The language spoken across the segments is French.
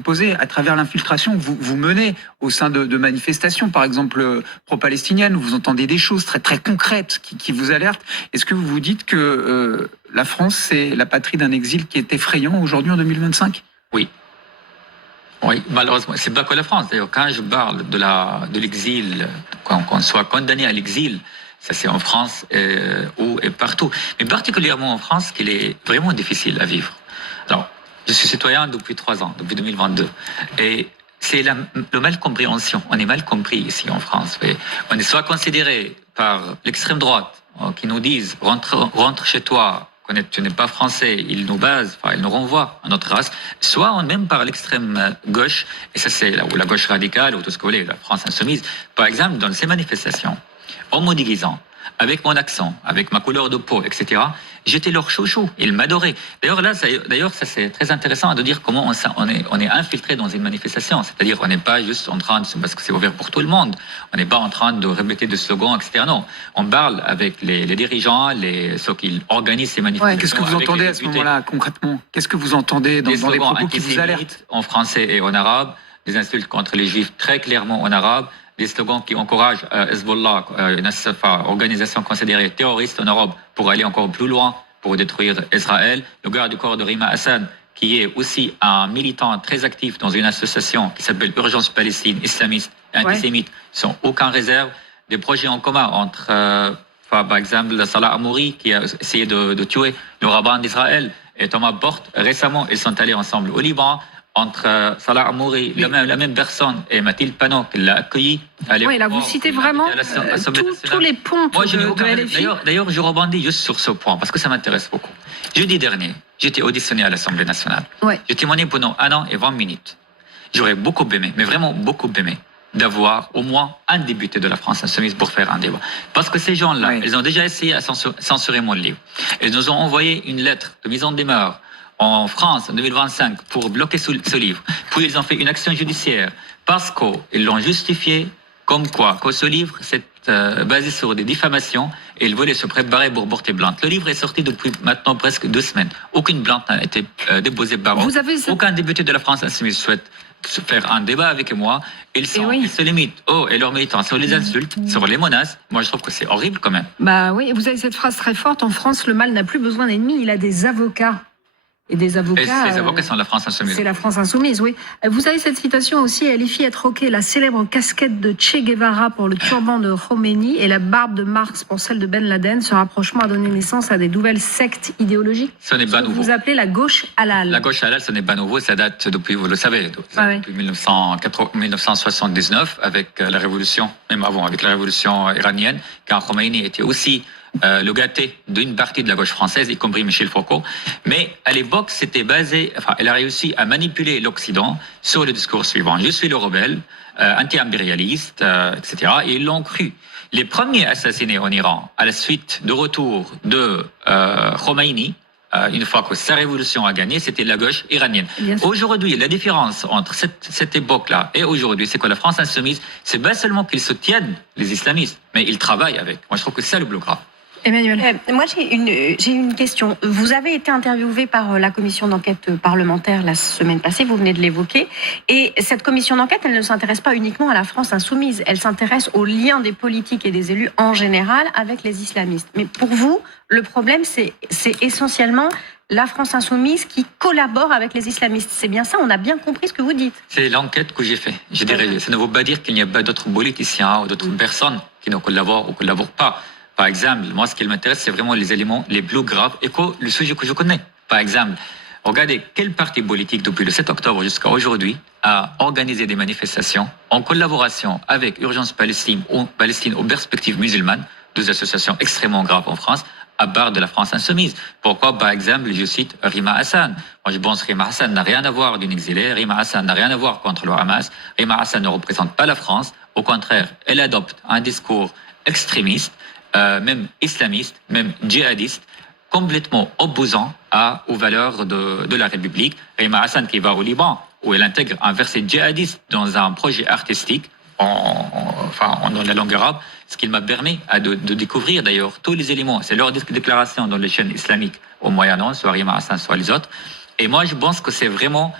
posée à travers l'infiltration que vous menez au sein de manifestations, par exemple pro-palestiniennes, où vous entendez des choses très, très concrètes qui vous alertent. Est-ce que vous vous dites que la France, c'est la patrie d'un exil qui est effrayant aujourd'hui en 2025 ? Oui. Oui, malheureusement, c'est pas que la France. D'ailleurs, quand je parle de l'exil, qu'on soit condamné à l'exil, ça c'est en France et partout. Mais particulièrement en France, qu'il est vraiment difficile à vivre. Alors, je suis citoyen depuis 3 ans, depuis 2022. Et c'est la mal-compréhension. On est mal compris ici en France. Et on est soit considéré par l'extrême droite, qui nous disent rentre chez toi, tu n'es pas français, ils nous basent, ils nous renvoient à notre race, soit même par l'extrême gauche, et ça c'est la gauche radicale, ou tout ce que vous voulez, la France insoumise, par exemple, dans ces manifestations, en me déguisant, avec mon accent, avec ma couleur de peau, etc., j'étais leur chouchou, ils m'adoraient. D'ailleurs, ça c'est très intéressant de dire comment on est infiltré dans une manifestation. C'est-à-dire, on n'est pas juste en train parce que c'est ouvert pour tout le monde, on n'est pas en train de répéter des slogans, etc. Non, on parle avec les dirigeants, ceux qui organisent ces manifestations. Qu'est-ce que vous entendez à ce moment-là, concrètement ? Qu'est-ce que vous entendez dans les propos qui vous alertent ? En français et en arabe, des insultes contre les juifs très clairement en arabe, des slogans qui encouragent Hezbollah, une organisation considérée terroriste en Europe, pour aller encore plus loin, pour détruire Israël. Le garde du corps de Rima Hassan, qui est aussi un militant très actif dans une association qui s'appelle Urgence Palestine, islamiste et antisémite, sans aucune réserve. Des projets en commun entre, par exemple, Salah Amouri, qui a essayé de tuer le rabbin d'Israël, et Thomas Porte. Récemment, ils sont allés ensemble au Liban. Entre Salah Amouri, la même personne, et Mathilde Panot, qui l'a accueilli. Oui, là, vous citez vraiment tous les ponts de LFI. D'ailleurs, je rebondis juste sur ce point, parce que ça m'intéresse beaucoup. Jeudi dernier, j'étais auditionné à l'Assemblée nationale. J'ai témoigné pendant 1 an et 20 minutes. J'aurais beaucoup aimé, mais vraiment beaucoup aimé, d'avoir au moins un député de la France insoumise pour faire un débat. Parce que ces gens-là, ils ont déjà essayé de censurer mon livre. Ils nous ont envoyé une lettre de mise en demeure en France en 2025 pour bloquer ce livre. Puis ils ont fait une action judiciaire parce qu'ils l'ont justifié comme quoi que ce livre c'est basé sur des diffamations et ils voulaient se préparer pour porter plainte. Le livre est sorti depuis maintenant presque 2 semaines. Aucune plainte n'a été déposée par eux. Aucun député de la France insoumise souhaite se faire un débat avec moi. Ils se limitent, et leurs militants, sur les insultes, sur les menaces. Moi, je trouve que c'est horrible quand même. Bah oui, vous avez cette phrase très forte, en France, le mal n'a plus besoin d'ennemis, il a des avocats. Et des avocats. Et ces avocats sont la France insoumise. C'est la France insoumise, oui. Vous avez cette citation aussi, LFI a troqué la célèbre casquette de Che Guevara pour le turban de Khomeini et la barbe de Marx pour celle de Ben Laden. Ce rapprochement a donné naissance à des nouvelles sectes idéologiques. Ce n'est pas nouveau. Vous appelez la gauche halal. La gauche halal, ce n'est pas nouveau, ça date depuis, vous le savez, depuis 1979, avec la révolution, même avant, avec la révolution iranienne, quand Khomeini était aussi le gâté d'une partie de la gauche française, y compris Michel Foucault. Mais à l'époque, c'était basé, elle a réussi à manipuler l'Occident sur le discours suivant. Je suis le rebelle, anti-impérialiste, etc. Et ils l'ont cru. Les premiers assassinés en Iran, à la suite du retour de Khomeini, une fois que sa révolution a gagné, c'était la gauche iranienne. Aujourd'hui, la différence entre cette époque-là et aujourd'hui, c'est que la France insoumise, c'est pas seulement qu'ils soutiennent les islamistes, mais ils travaillent avec. Moi, je trouve que c'est ça le plus grave. Emmanuel. Moi, j'ai une question. Vous avez été interviewé par la commission d'enquête parlementaire la semaine passée, vous venez de l'évoquer, et cette commission d'enquête, elle ne s'intéresse pas uniquement à la France insoumise, elle s'intéresse aux liens des politiques et des élus en général avec les islamistes. Mais pour vous, le problème, c'est essentiellement la France insoumise qui collabore avec les islamistes. C'est bien ça, on a bien compris ce que vous dites. C'est l'enquête que j'ai faite. Je dirais, ça ne veut pas dire qu'il n'y a pas d'autres politiciens ou d'autres personnes qui ne collaborent ou ne collaborent pas. Par exemple, moi, ce qui m'intéresse, c'est vraiment les éléments les plus graves et le sujet que je connais. Par exemple, regardez quel parti politique, depuis le 7 octobre jusqu'à aujourd'hui, a organisé des manifestations en collaboration avec Urgence Palestine aux perspectives musulmanes, 2 associations extrêmement graves en France, à part de la France insoumise. Pourquoi, par exemple, je cite Rima Hassan. Moi, je pense que Rima Hassan n'a rien à voir d'une exilée. Rima Hassan n'a rien à voir contre le Hamas. Rima Hassan ne représente pas la France. Au contraire, elle adopte un discours extrémiste, même islamiste, même djihadiste, complètement opposant aux valeurs de la République. Rima Hassan qui va au Liban, où elle intègre un verset djihadiste dans un projet artistique, dans la langue arabe, ce qui m'a permis de découvrir d'ailleurs tous les éléments. C'est leur déclaration dans les chaînes islamiques au Moyen-Orient, soit Rima Hassan, soit les autres. Et moi, je pense que c'est vraiment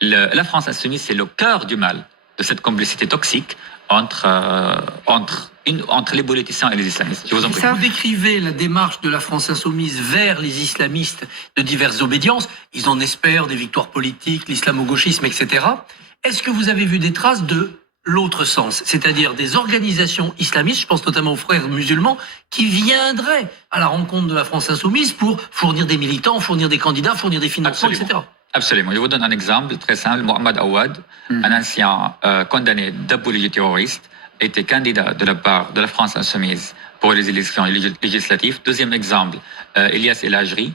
la France insoumise, c'est le cœur du mal de cette complicité toxique entre les politiciens et les islamistes. Je vous en prie. Vous décrivez la démarche de la France insoumise vers les islamistes de diverses obédiences. Ils en espèrent des victoires politiques, l'islamo-gauchisme, etc. Est-ce que vous avez vu des traces de l'autre sens, c'est-à-dire des organisations islamistes, je pense notamment aux frères musulmans, qui viendraient à la rencontre de la France insoumise pour fournir des militants, fournir des candidats, fournir des financements, etc. Absolument. Je vous donne un exemple très simple. Mohamed Awad, un ancien condamné d'apologie terroriste, était candidat de la part de la France insoumise pour les élections législatives. Deuxième exemple, Elias El Ajri,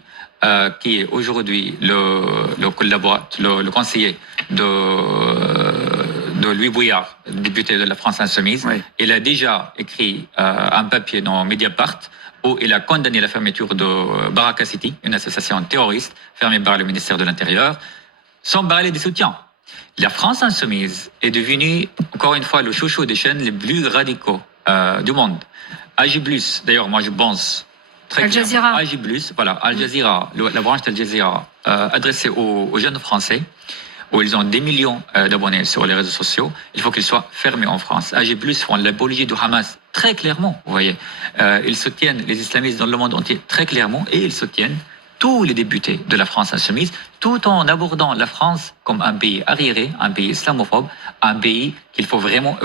qui est aujourd'hui le conseiller de Louis Bouillard, député de la France insoumise. Oui. Il a déjà écrit un papier dans Mediapart où il a condamné la fermeture de Baraka City, une association terroriste fermée par le ministère de l'Intérieur, sans parler des soutiens. La France insoumise est devenue, encore une fois, le chouchou des chaînes les plus radicaux du monde. AG+, d'ailleurs, moi je pense très Al Jazeera. AG+, voilà, Al Jazeera, la branche d'Al Jazeera, adressée aux jeunes Français, où ils ont des millions d'abonnés sur les réseaux sociaux, il faut qu'ils soient fermés en France. AG+, font l'apologie du Hamas très clairement, vous voyez. Ils soutiennent les islamistes dans le monde entier très clairement, et ils soutiennent tous les députés de la France insoumise, tout en abordant la France comme un pays arriéré, un pays islamophobe, un pays qu'il faut vraiment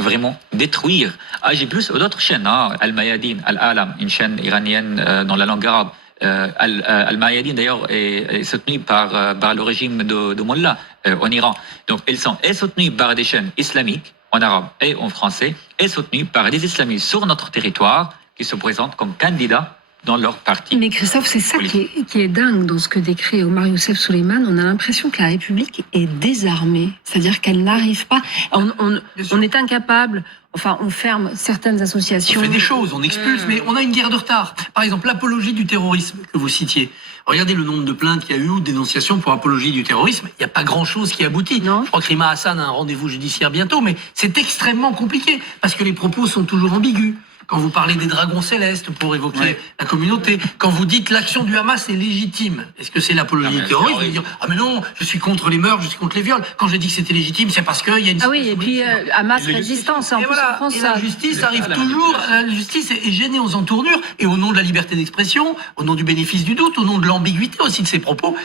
détruire. AG+, ou d'autres chaînes, Al-Mayadin, Al-Alam, une chaîne iranienne dans la langue arabe. Al-Mayadin d'ailleurs est soutenu par le régime de Mollah en Iran. Donc ils sont soutenus par des chaînes islamiques en arabe et en français, et soutenus par des islamistes sur notre territoire qui se présentent comme candidats dans leur parti. Mais Christophe, c'est ça qui est dingue dans ce que décrit Omar Youssef Souleymane. On a l'impression que la République est désarmée. C'est-à-dire qu'elle n'arrive pas... On est incapable... Enfin, on ferme certaines associations. On fait des choses, on expulse, mais on a une guerre de retard. Par exemple, l'apologie du terrorisme que vous citiez. Regardez le nombre de plaintes qu'il y a eu ou de dénonciations pour apologie du terrorisme. Il n'y a pas grand-chose qui aboutit. Non. Je crois que Rima Hassan a un rendez-vous judiciaire bientôt, mais c'est extrêmement compliqué parce que les propos sont toujours ambigus. Quand vous parlez des dragons célestes pour évoquer la communauté, quand vous dites l'action du Hamas est légitime, est-ce que c'est l'apologie du terrorisme? Vous allez dire, ah mais non, je suis contre les meurtres, je suis contre les viols. Quand j'ai dit que c'était légitime, c'est parce qu'il y a une... Ah oui, et puis Hamas résistance. En Et plus, voilà, en France, et la justice arrive toujours, la justice est gênée aux entournures, et au nom de la liberté d'expression, au nom du bénéfice du doute, au nom de l'ambiguïté aussi de ses propos,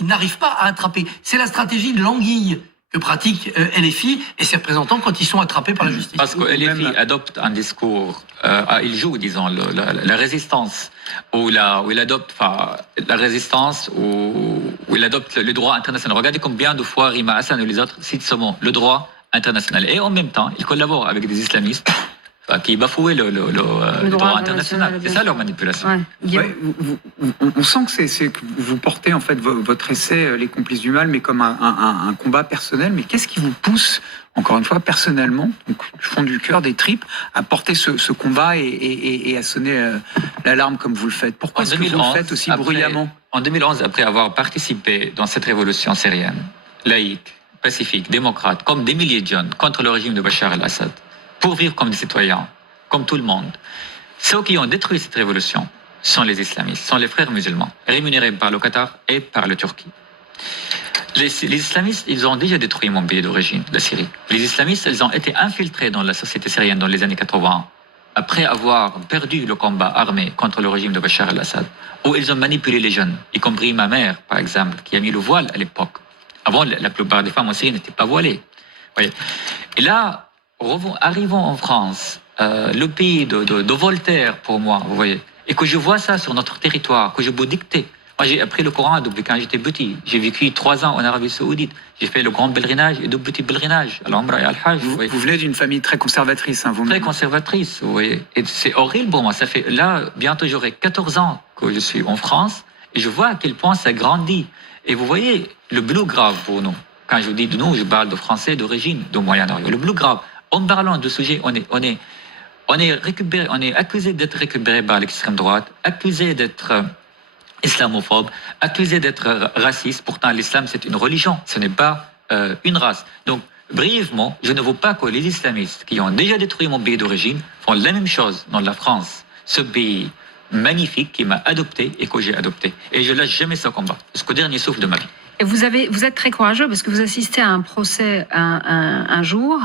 ils n'arrivent pas à attraper. C'est la stratégie de l'anguille que pratique LFI et ses représentants quand ils sont attrapés par la justice. Parce que LFI adopte un discours, il joue, disons, la résistance, où il adopte la résistance, où il adopte le droit international. Regardez combien de fois Rima Hassan et les autres citent ce mot, le droit international. Et en même temps, il collabore avec des islamistes qui bafouaient le droit international. C'est ça leur manipulation. Ouais. On sent que vous portez en fait votre essai Les complices du mal, mais comme un combat personnel. Mais qu'est-ce qui vous pousse, encore une fois, personnellement, donc du fond du cœur, des tripes, à porter ce combat et à sonner l'alarme comme vous le faites? Pourquoi est-ce que vous le faites aussi bruyamment? En 2011, après avoir participé dans cette révolution syrienne, laïque, pacifique, démocrate, comme des milliers de jeunes contre le régime de Bachar el-Assad, pour vivre comme des citoyens, comme tout le monde. Ceux qui ont détruit cette révolution sont les islamistes, sont les frères musulmans, rémunérés par le Qatar et par la Turquie. Les islamistes, ils ont déjà détruit mon pays d'origine, la Syrie. Les islamistes, ils ont été infiltrés dans la société syrienne dans les années 80, après avoir perdu le combat armé contre le régime de Bachar el-Assad, où ils ont manipulé les jeunes, y compris ma mère, par exemple, qui a mis le voile à l'époque. Avant, la plupart des femmes en Syrie n'étaient pas voilées. Voyez. Et là, arrivons en France, le pays de Voltaire pour moi, vous voyez, et que je vois ça sur notre territoire, que je peux dicter. Moi, j'ai appris le Coran depuis quand j'étais petit. J'ai vécu 3 ans en Arabie Saoudite. J'ai fait le grand pèlerinage et de petits pèlerinages à l'Umrah et à Al-Hajj. Vous venez d'une famille très conservatrice, hein, vous-même. Très conservatrice, vous voyez. Et c'est horrible pour moi. Ça fait, là, bientôt j'aurai 14 ans que je suis en France et je vois à quel point ça grandit. Et vous voyez, le plus grave pour nous, quand je dis de nous, je parle de Français d'origine, de Moyen-Orient. Le plus grave, en parlant de sujet, on est accusé d'être récupéré par l'extrême droite, accusé d'être islamophobe, accusé d'être raciste. Pourtant, l'islam, c'est une religion, ce n'est pas une race. Donc, brièvement, je ne veux pas que les islamistes qui ont déjà détruit mon pays d'origine font la même chose dans la France, ce pays magnifique qui m'a adopté et que j'ai adopté. Et je lâche jamais ce combat, jusqu'au dernier souffle de ma vie. Et vous êtes très courageux parce que vous assistez à un procès un jour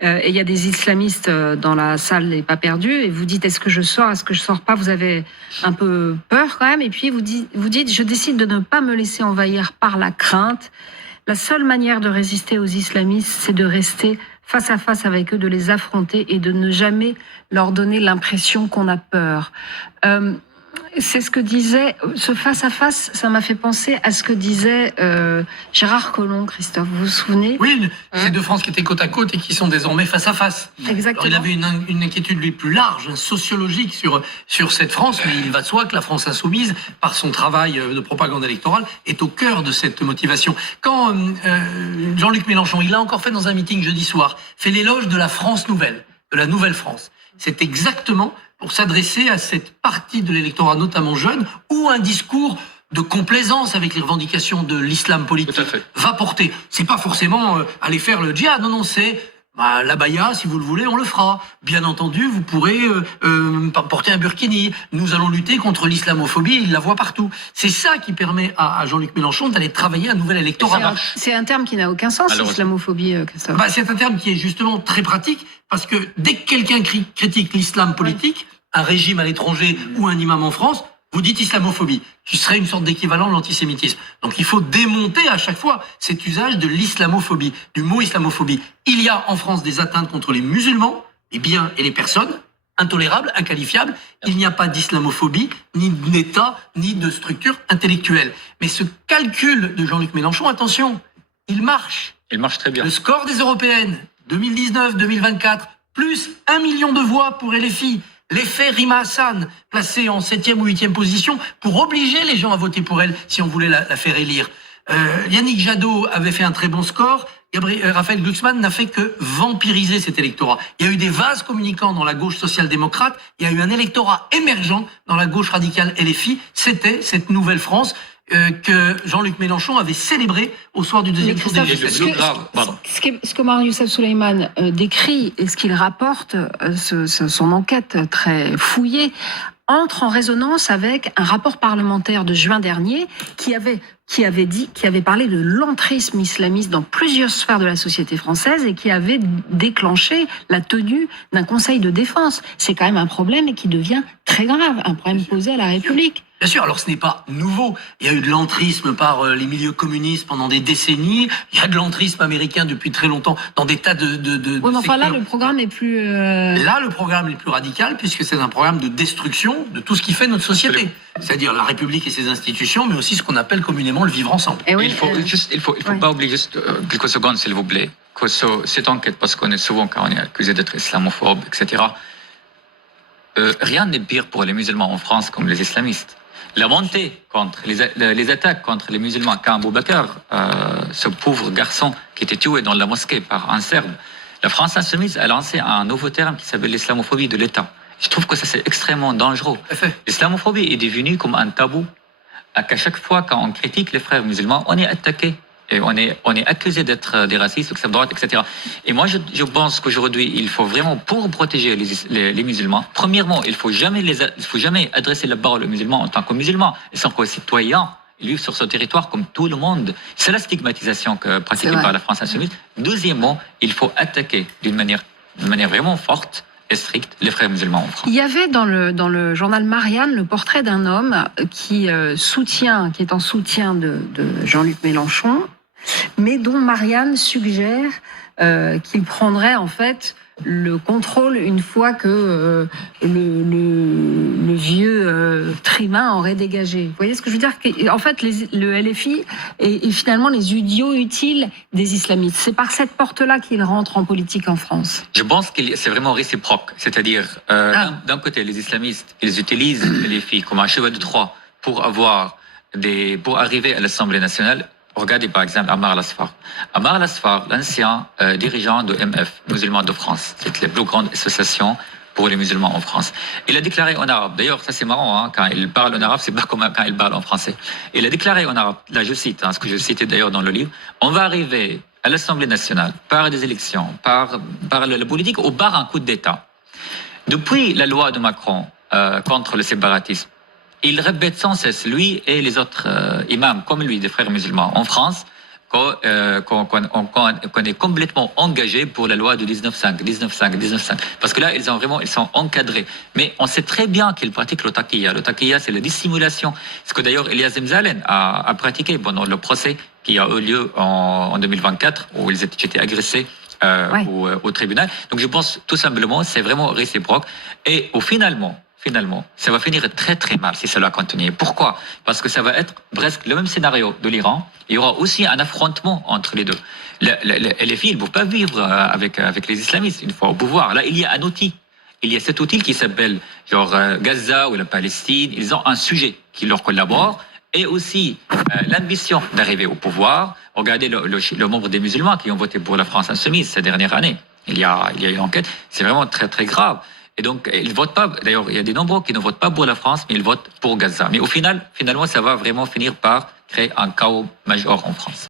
et il y a des islamistes dans la salle des pas perdus et vous dites est-ce que je sors, est-ce que je sors pas, vous avez un peu peur quand même et puis vous dites je décide de ne pas me laisser envahir par la crainte. La seule manière de résister aux islamistes, c'est de rester face à face avec eux, de les affronter et de ne jamais leur donner l'impression qu'on a peur. C'est ce que disait, ce face-à-face, ça m'a fait penser à ce que disait Gérard Collomb, Christophe, vous vous souvenez? Oui, ces deux France qui étaient côte à côte et qui sont désormais face à face. Exactement. Alors, il avait une inquiétude lui plus large, sociologique sur cette France, mais il va de soi que la France insoumise, par son travail de propagande électorale, est au cœur de cette motivation. Quand Jean-Luc Mélenchon, il l'a encore fait dans un meeting jeudi soir, fait l'éloge de la France nouvelle, de la nouvelle France, c'est exactement pour s'adresser à cette partie de l'électorat, notamment jeune, où un discours de complaisance avec les revendications de l'islam politique va porter. C'est pas forcément aller faire le djihad, non, c'est la baya, si vous le voulez, on le fera. Bien entendu, vous pourrez porter un burkini. Nous allons lutter contre l'islamophobie, il la voit partout. C'est ça qui permet à Jean-Luc Mélenchon d'aller travailler un nouvel électorat. C'est un terme qui n'a aucun sens, l'islamophobie, Christophe. C'est un terme qui est justement très pratique, parce que dès que quelqu'un critique l'islam politique, un régime à l'étranger ou un imam en France, vous dites islamophobie, qui serait une sorte d'équivalent de l'antisémitisme. Donc il faut démonter à chaque fois cet usage de l'islamophobie, du mot islamophobie. Il y a en France des atteintes contre les musulmans, les biens et les personnes, intolérables, inqualifiables. Il n'y a pas d'islamophobie, ni d'État, ni de structure intellectuelle. Mais ce calcul de Jean-Luc Mélenchon, attention, il marche. Il marche très bien. Le score des européennes, 2019-2024, plus 1 million de voix pour LFI. L'effet Rima Hassan, placé en 7e ou 8e position, pour obliger les gens à voter pour elle si on voulait la faire élire. Yannick Jadot avait fait un très bon score. Raphaël Glucksmann n'a fait que vampiriser cet électorat. Il y a eu des vases communicants dans la gauche social-démocrate. Il y a eu un électorat émergent dans la gauche radicale LFI. C'était cette nouvelle France que Jean-Luc Mélenchon avait célébré au soir du deuxième tour des législatives. Ce que Omar Youssef Souleymane décrit et ce qu'il rapporte, son enquête très fouillée, entre en résonance avec un rapport parlementaire de juin dernier qui avait parlé de l'entrisme islamiste dans plusieurs sphères de la société française et qui avait déclenché la tenue d'un conseil de défense. C'est quand même un problème et qui devient très grave, un problème posé à la République. Bien sûr, alors ce n'est pas nouveau. Il y a eu de l'entrisme par les milieux communistes pendant des décennies. Il y a de l'entrisme américain depuis très longtemps dans des tas de oui, mais enfin là, le programme est plus... Là, le programme est plus radical puisque c'est un programme de destruction de tout ce qui fait notre société. C'est-à-dire la République et ses institutions, mais aussi ce qu'on appelle communément le vivre ensemble. Et oui, il faut pas oublier juste quelques secondes, s'il vous plaît, que cette enquête, parce qu'on est souvent, quand on est accusé d'être islamophobe, etc., rien n'est pire pour les musulmans en France comme les islamistes. La montée contre les attaques contre les musulmans, quand Boubacar, ce pauvre garçon qui était tué dans la mosquée par un Serbe, la France insoumise a lancé un nouveau terme qui s'appelle l'islamophobie de l'État. Je trouve que ça c'est extrêmement dangereux. L'islamophobie est devenue comme un tabou. Qu'à chaque fois quand on critique les frères musulmans, on est attaqué. Et on est accusé d'être des racistes, d'extrême droite, etc. Et moi, je pense qu'aujourd'hui, il faut vraiment, pour protéger les musulmans, premièrement, il faut jamais adresser la parole aux musulmans en tant que musulmans. Ils sont citoyens, ils vivent sur ce territoire comme tout le monde. C'est la stigmatisation pratiquée par la France insoumise. Deuxièmement, il faut attaquer d'une manière vraiment forte et stricte les frères musulmans en France. Il y avait dans le journal Marianne le portrait d'un homme qui est en soutien de Jean-Luc Mélenchon, mais dont Marianne suggère qu'il prendrait en fait le contrôle une fois que le vieux Trimin aurait dégagé. Vous voyez ce que je veux dire? En fait, le LFI est finalement les idiots utiles des islamistes. C'est par cette porte-là qu'ils rentrent en politique en France. Je pense que c'est vraiment réciproque. C'est-à-dire, d'un côté, les islamistes, ils utilisent le LFI comme un cheval de Troie pour arriver à l'Assemblée nationale. Regardez par exemple Ammar al-Asfar. Ammar al-Asfar, l'ancien dirigeant de MF, Musulmans de France, c'est la plus grande association pour les musulmans en France. Il a déclaré en arabe, d'ailleurs ça c'est marrant, quand il parle en arabe, c'est pas comme quand il parle en français. Il a déclaré en arabe, là je cite, ce que je citais d'ailleurs dans le livre, on va arriver à l'Assemblée nationale par des élections, par la politique ou par un coup d'État. Depuis la loi de Macron contre le séparatisme, il répète sans cesse, lui et les autres imams, comme lui, des frères musulmans en France, qu'on est complètement engagé pour la loi de 19.5. Parce que là, ils sont encadrés. Mais on sait très bien qu'ils pratiquent le taqiyya. Le taqiyya, c'est la dissimulation. Ce que d'ailleurs Elias Mzalen a pratiqué pendant le procès qui a eu lieu en 2024, où ils étaient agressés au tribunal. Donc je pense tout simplement, c'est vraiment réciproque. Et finalement, ça va finir très très mal si cela continue. Pourquoi? Parce que ça va être presque le même scénario de l'Iran. Il y aura aussi un affrontement entre les deux. Les filles ne peuvent pas vivre avec les islamistes une fois au pouvoir. Là, il y a un outil. Il y a cet outil qui s'appelle Gaza ou la Palestine. Ils ont un sujet qui leur collabore et aussi l'ambition d'arriver au pouvoir. Regardez le nombre des musulmans qui ont voté pour la France insoumise ces dernières années. Il y a une enquête. C'est vraiment très très grave. Et donc, ils votent pas. D'ailleurs, il y a des nombreux qui ne votent pas pour la France, mais ils votent pour Gaza. Mais finalement, ça va vraiment finir par créer un chaos majeur en France.